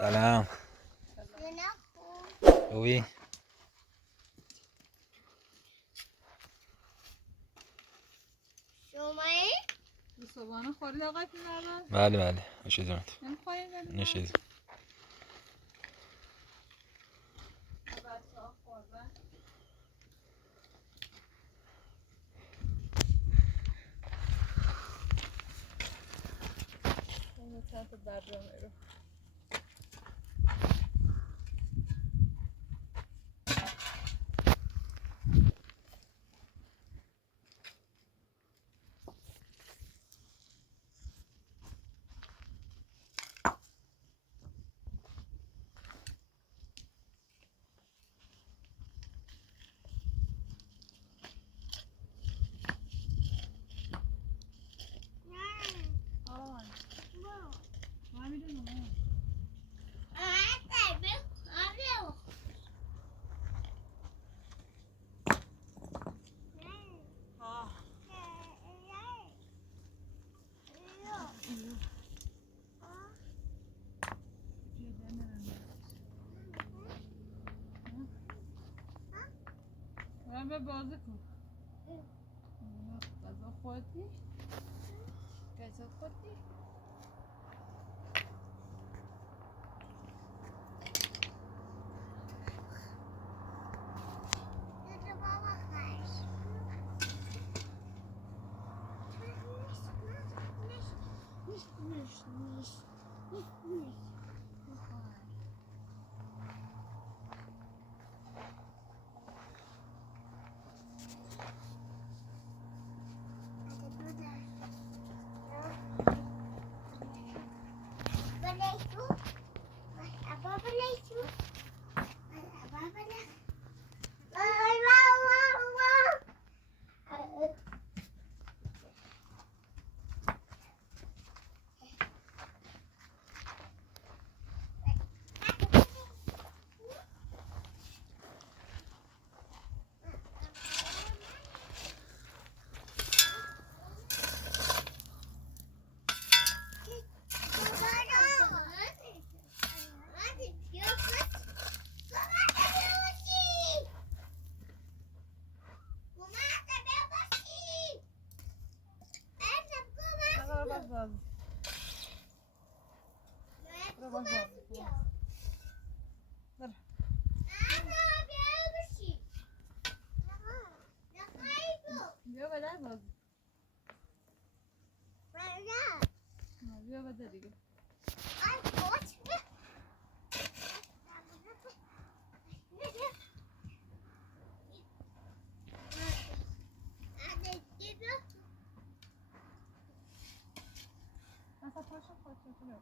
سلام. خوبی؟ شمایی؟ صبحانه خورید آقای پیرمرد؟ بله بله نوشیدم. نمیخواین بدید؟ نوشید. بچه ها خوردن. این چند تا برنامه رو به بازی کن. غذا خوردی؟ غذا خوردی؟ بیا بدر بازی. بیا بده دیگه. اصلا پاشو خودتو کنه.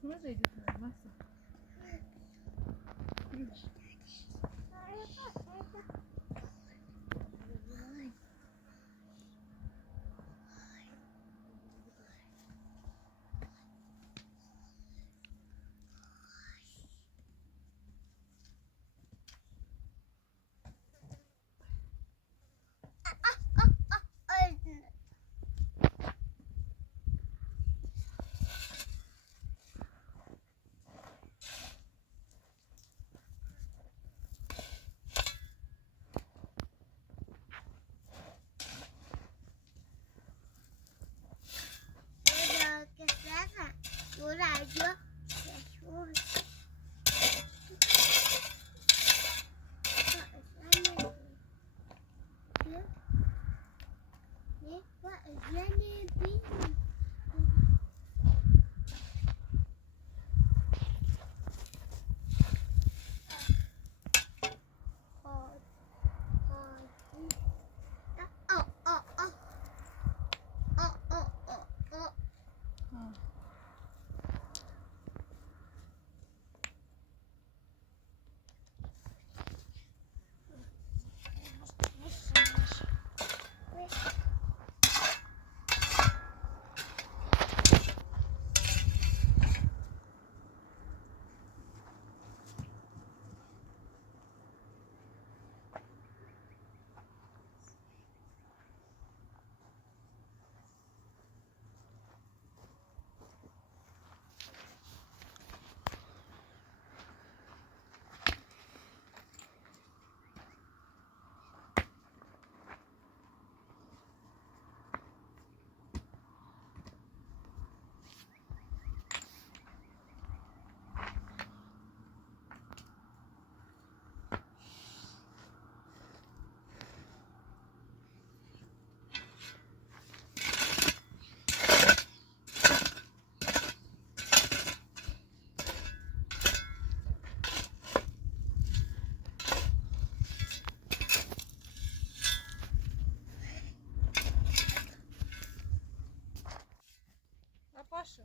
Şunu zeydi tanımazsın. Paşa.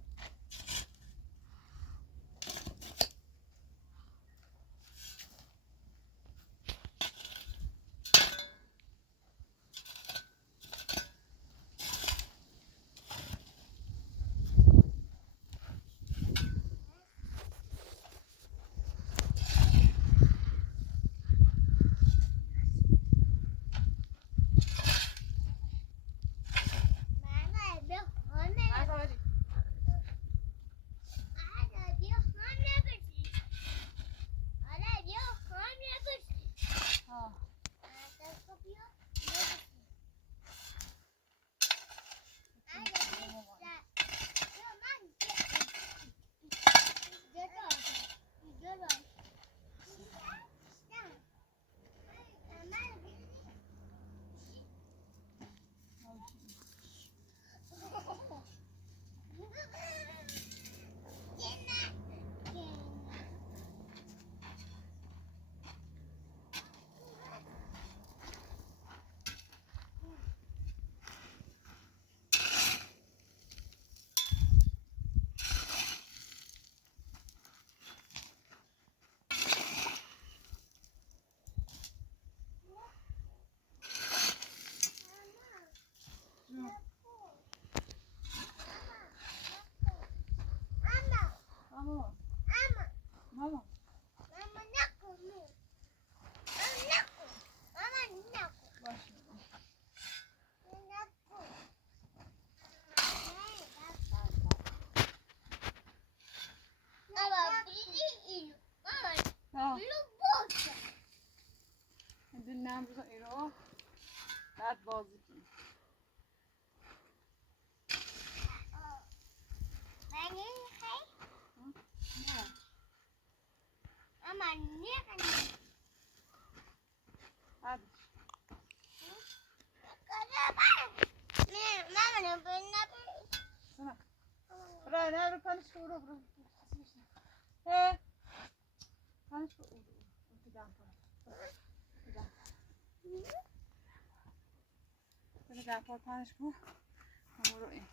دلم بزن ایرو بعد بازی کنیم در پار پنج کن همون رو این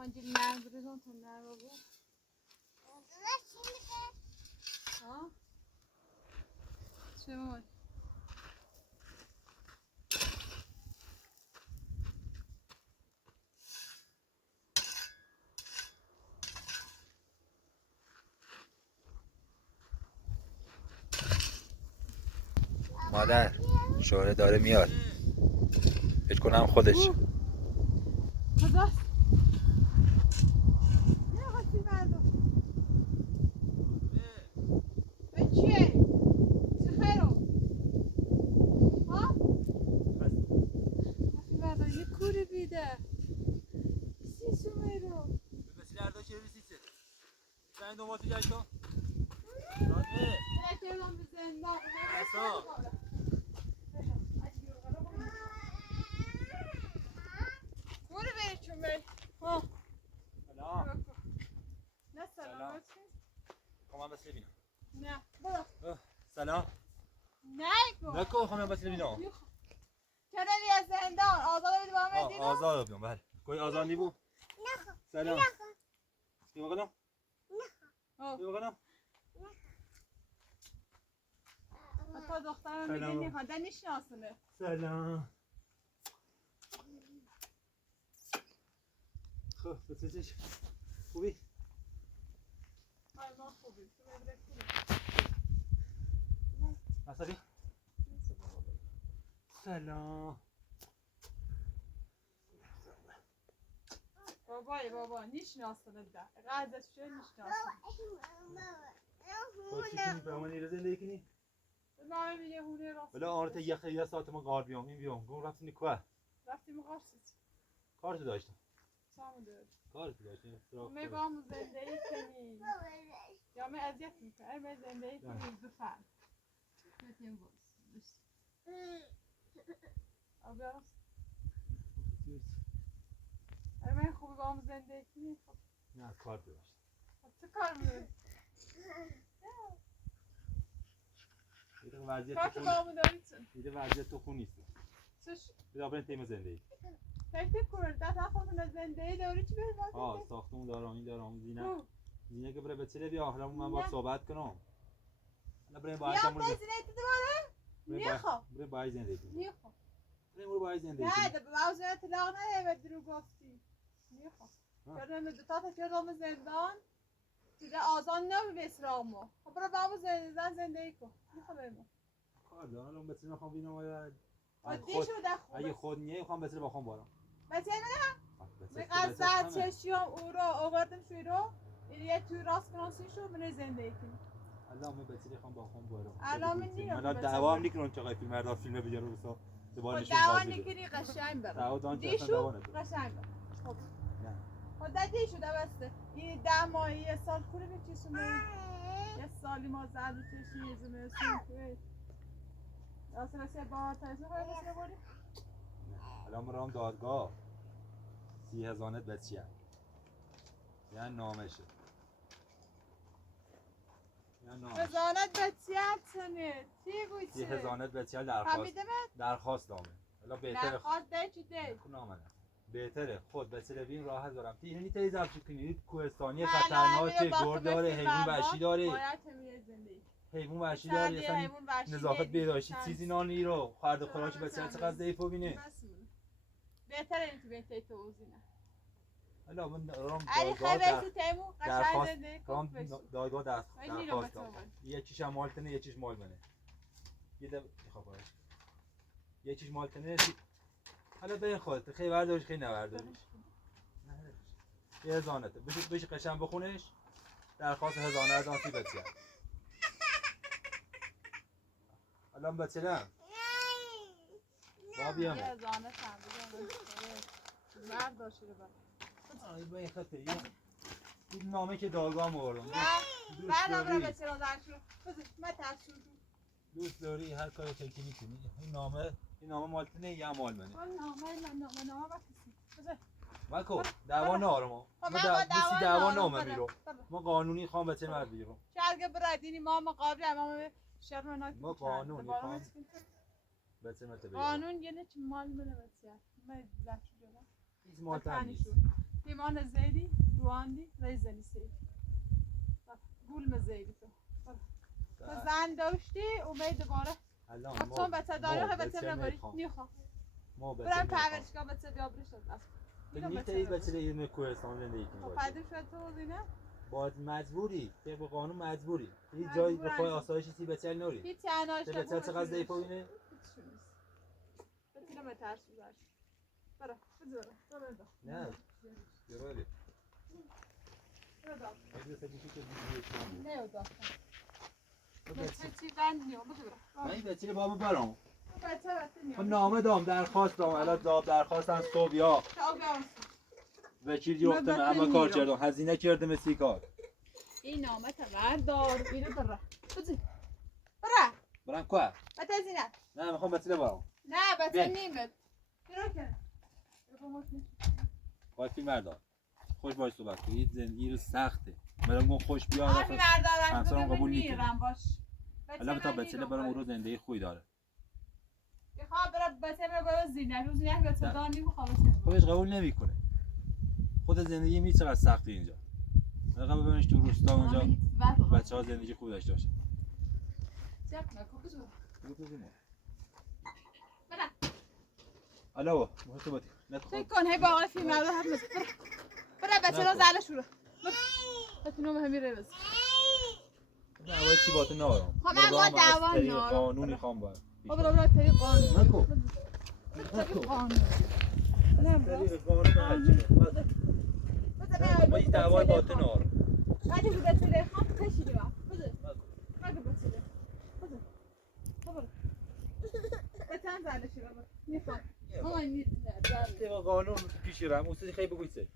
Önce nerede zaten nerede bu? Ha? Şöyle. مادر شوره داره میاد فکر کنم خودش خداست نه وقتی مردم به چیه؟ چه خیرو؟ ها؟ وقتی مردم یه کوری بیده سیسو میرو بسی لردا چه بسیسه sen domatı gel to بکردم به زندان برو بری چون بری ها سلام نه سلام خواهم بس ببینم نه برو سلام نکن نکن خواهم بس ببینم چرا از زندان آزاد بدی با هم دیدم آزاد بیام بله کوئی آزاد نی بو سلام بیا بقدم بیا بقدم حتی دخترم میگه نیخوانده نشناسونه سلام خب بسیچش خوبی؟ آره ما خوبیم تو ببره خوبی اصلی؟ سلام بابا نشناسونه ده غزش شده نشناسونه خب چی کنی؟ بهمانی رو زندگی کنی؟ نامه میگه هونه راست ولی آرت یه ساعت ما قار بیام این بیام گم رفتیم کوه رفتیم قارسید کارتو داشتم سامو داری کارتو داشتم میگم زندگی کنی یا می اذیت میکنه می زندگی کنی دو فرد بتیم بس آبیاس من خوبی با هم زندگی کنی نه کار داشتم چه کار میکنی دیگه وضعیت کارت تو بابامو داری چون دیگه وضعیت تو خون نیست. چش بیا بریم تیم زندگی. فکر کنم تا خودم زندگی داری چی بهت آه ساختمون دارم این دارم زینه که بره به چله بیا حالا من با صحبت کنم. حالا بریم با یا بزنه تو دوباره نیخوام بریم با زندگی. نیخوام بریم با زندگی. نه ده باوزه اطلاق نه به درو گفتی نیخوام کردم دو تا کردم زندان دیگه آزان نمی بسرامو خب برو بابا زندگی کن میخوام بریم کار دارم الان بتونم خواهم بینم آیا عادی شده خوب اگه خود نیه خواهم بتونم با خواهم بارم بچه من از چشیام او رو آوردم شوی رو یه توی راست کناسی شو من زندگی کنم الان من بتونم خواهم با خواهم بارم الان من نیرم من دعوا هم نکنم چقدر فیلم مردم فیلم بیارم بسا دوباره نشون دعوا بازی نکنی قشنگ برم دعوا دان دیشو دعوا نکنم قشنگ برم خب نه خب دیشو دوسته این 10 ماهی یه سال کوره به چیزونه یه سالی ما زد و چشی زمستون کوره اصلا سه با تازه های بسیار بودی الان مرام دادگاه 30,000 بچیه یعنی نامشه هزانت بچیت سنه چی گویی 30,000 بچیه درخواست نامه حالا بهتره درخواست ده چی ده نامه بهتره خود بچه بین راحت دارم تی اینی تیز افشی کنید کوهستانی خطرناکه گرد داره حیوان وحشی داره حیوان وحشی داره اصلا نظافت بیداشتی چیزی نانی رو خرد خوراک بچه چقدر ضعیف و بینه بهتره این تو بهتره تو اوزینه حالا من رام دادگاه درخواست دارم یکیش هم مال تنه یکیش مال منه یکیش مال تنه حالا بین خودت خیلی برداشت خیلی نبرداشت یه هزانته بشه قشنگ بخونش درخواست هزانه از آنتی بچه الان بچه لم با بیامه یه هزانه تن برداشت رو آی با این خطه این نامه که دادگاه موردم بعد برای بچه را درش رو بزن من ترسون دوست داری هر کاری فکر می‌کنی این نامه مالتنه یا مال منه نامه بکسی بزن مکو دعوا نارم ما دعوا نامه میرو ما قانونی خوام بچه مرد بیرو شرگه برادینی ما مقابل امام شرمناک ما قانونی خوام بچه مرد بیرو قانون یه نه چی مال منه بچه من زفت جلو هیچ مال تنیست پیمان زیدی دواندی ریزنی سید گول مزیدی تو زن داشتی امید دوباره چون بچه داره ها بچه نباری نیخوا برم پرورشگاه بچه بیابرش داد نیستی بچه این کوهستان زندگی کنی پیدا شد تو زینه باید مجبوری طبق قانون مجبوری هیچ جایی بخوای آسایشی تی بچه نوری هیچ عناش بچه چقدر ضعیف بینه بچه نمی ترسی باش برو بذار نه برو نه من بچه بابا برام من نامه دام درخواست دام الان درخواستم صبح یا وکیل یختم همه کار کردم هزینه کردم سی کار این نامه تا بردار اینو برا بزی برم که بته زینت نه میخوام بچه برام نه بچه نیمت برو کنه باید فیلم بردار خوش باش صحبت کنید زندگی رو سخته مردم گفت خوش بیاد همسرم قبول نیرم باش الان تا بچه برام او رو زندگی خوبی داره بخواه برم بچه برم زینه رو زینه به صدا نمیخوام خودش قبول نمیکنه خود زندگی می چقدر سخته اینجا رقم ببینش تو روستا اونجا بچه ها زندگی خوبی داشته باشه چک نکن بزرگ الو تو باتی فکر کن هی با آقای فیلم رو حرف بزن برو بچه را زله شروع بتونم همین رو بزن دعوای چی باته نارم خب من با دعوا نارم قانونی خوام باید برو طریق قانون نکو طریق قانون طریق قانون ما این دعوای باته نارم بعدی بود بچه خواهم کشیدی با بزن مگه بچه بزن برو بچه زله شروع میخوام آقای میدونه طریق قانون پیشی رم اوستی خیلی بگوی سه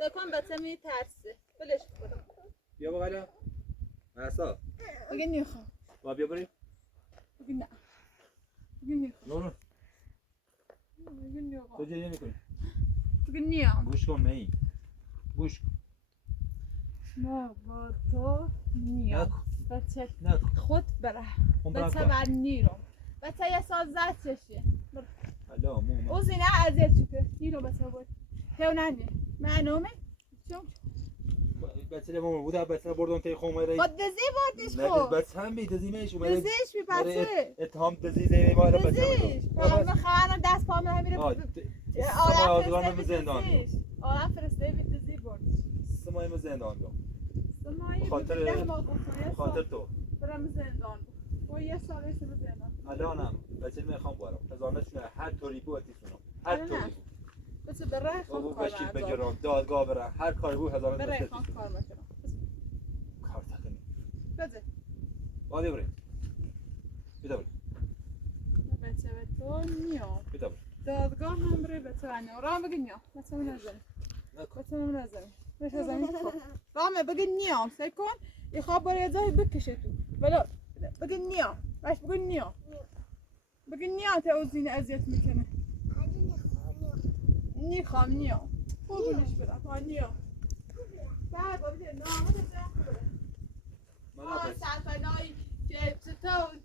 دکان بچه میترسه بلش برو بیا بغلا محسا بگه نیخوام با بیا بریم بگه نه بگه نیخوام نه بگه نیخوام تو جایی نمی کنی بگه نیام گوش کن می گوش کن ما با تو میام بچه خود بره بچه من نیرم بچه یه سال زد چشه او زینه ازیت چکه نیرم بچه بود تو ننی منومه چون بچه لمومه بوده بچه بردم تی خومه با دزی بردش خب خب بس هم بی دزیمش اومده دزیش بی بچه اتهام دزی زیمی مالا بچه دزیش پامه خواهرم دست پامه همیره سمای آزگارم به زندان آدم فرسته بی دزی بردش سمای به زندان بیام سمایی خاطر تو برم زندان و یه سال ایسه به زندان الانم بچه میخوام بارم هزارنشونه هر طوری بود اتیسونم هر طوری بود بچه بره خواهم کار بشکیل بگیرم دادگاه برم هر کاری بود هزارنشونه بره خواهم کار بکنم کار تکنی بده باده بریم بیده بریم بچه به تو میام بیده بریم دادگاه هم بره به تو انه رام بگی نیام بچه من نزنی بچه من نزنی بچه زمین رامه بگی نیام سعی کن یه خواب باره یه جایی بکشه تو بلا بگی نیام باش بگی نیام بگی نیام تا او زینه اذیت میکنه نیخوام نیام خودونش برم ها نیام بعد بابیده نامه بزن سرفنایی که تو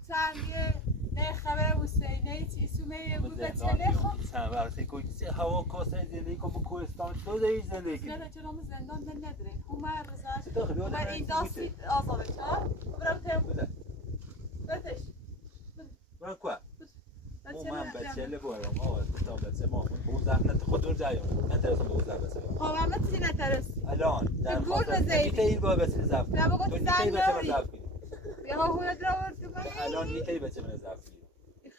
تنگه نه خبر حسینه چی سومه بود بچه خب سن ورسه کوی هوا کاسه زندگی کو به کوهستان تو زی زندگی نه چرا ما زندان دل نداریم عمر رضا عمر این داستی آزاده چا برام تم بتش برام کو من بچه له بورم آه تا بچه ما خود زحمت خود دور جایی من ترسم به وزار بچه ها من چیزی نترس الان در خاطر میتهی با بچه زفت نه بگو تو زنگ زفت یا ها هویت را ورد الان میتهی بچه من زفت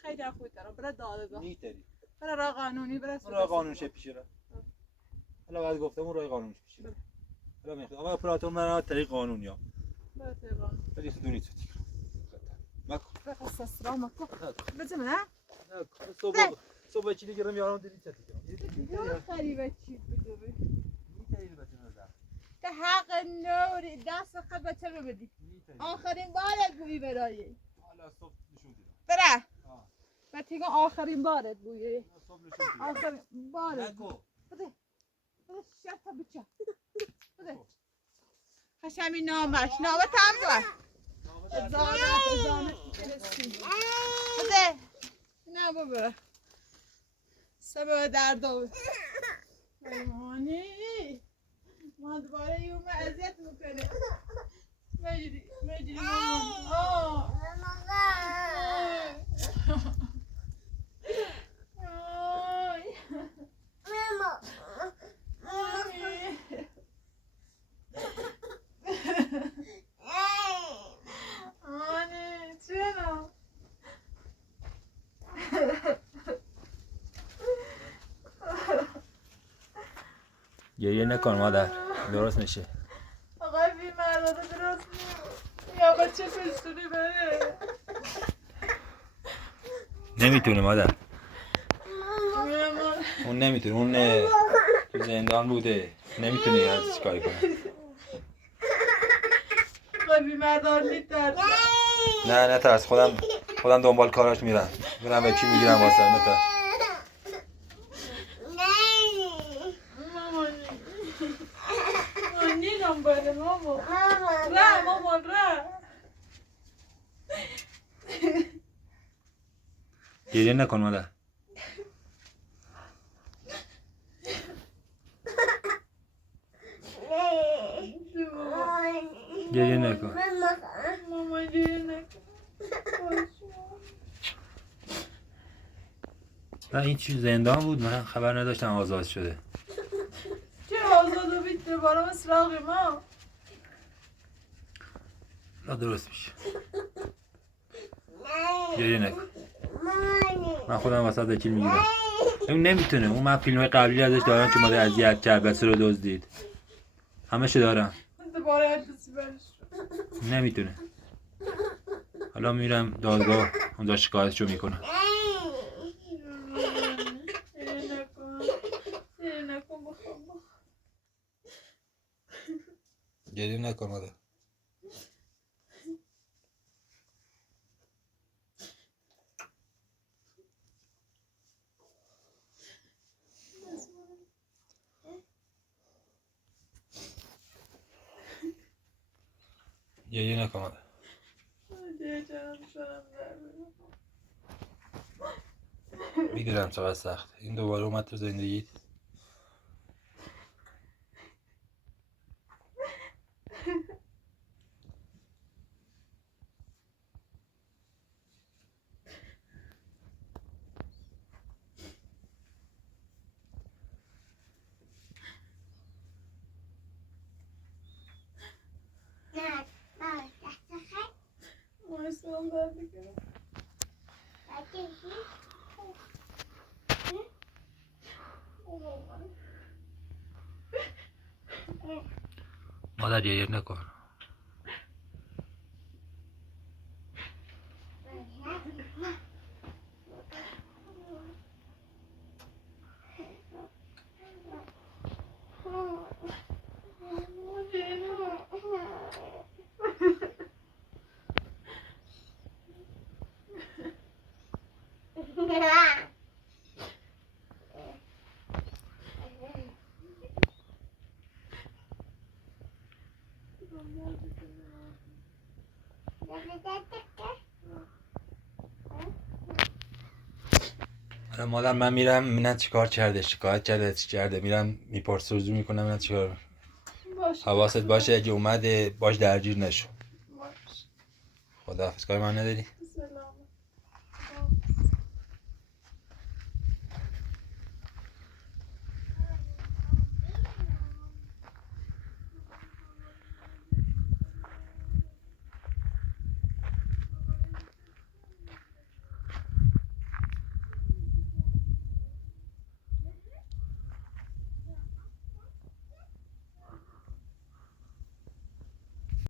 خیلی خوب کردم برای دادگاه میتهی برای راه قانونی برای راه قانون شه پیش را حالا بعد گفتم اون راه قانونش پیش را حالا میخوام آقا اپراتور من طریق قانونی ها برای طریق قانون ولی دونی تو ماکو بس اسرا ماکو بزنم نه صبح چی دیگه میارم دیدی چه دیگه خریبه چی بدوی میتهی بچه من زفت ده حق نوری دست خود بچه رو بدی آخرین بارت بویی برایی حالا صبح نشون دیدم بره و تیگه آخرین بارت بویی صبح نشون دیدم آخرین بارت نکو بده بده شتا بچه بده خشمی نامش نامه تم بود ازانت بده نه ببره سبب درد ایمانی ما دوباره یوم اذیت میکنه مجری مامان گریه نکن مادر درست میشه آقای بیمرداده درست میشه یا بچه پستونی بره نمیتونه مادر اون نمیتونه اون تو زندان بوده نمیتونه از چیکاری کنه آقای بیمردار میترسه نه ترس خودم دنبال کاراش میرم وکی میگیرم واسه نترس نیرم بره ماما را ماما را گریه نکن مادر گریه نکن ماما گریه نکن نه این چیز زندان بود من خبر نداشتم آزاد شده چرا آزاد و بیت بارم سراغ ما لا درست میشه گریه نکن من خودم واسه وکیل میگیرم اون نمیتونه اون من فیلم قبلی ازش دارم که ماده اذیت کرد بچه رو دزدید همه شو دارم نمیتونه حالا میرم دادگاه اونجا شکایتشو میکنم گریه نکن مادر یه نکن میدونم چقدر سخت این دوباره اومد تو زندگیت. مادر یه نکن. مادر من میرم میبینم چیکار کرده، شکایت کرده چی کرده، میرم میپرسوزو میکنم اینا چیکار. حواست باشه اگه اومده باش درگیر نشو. خداحافظ. کاری من نداری؟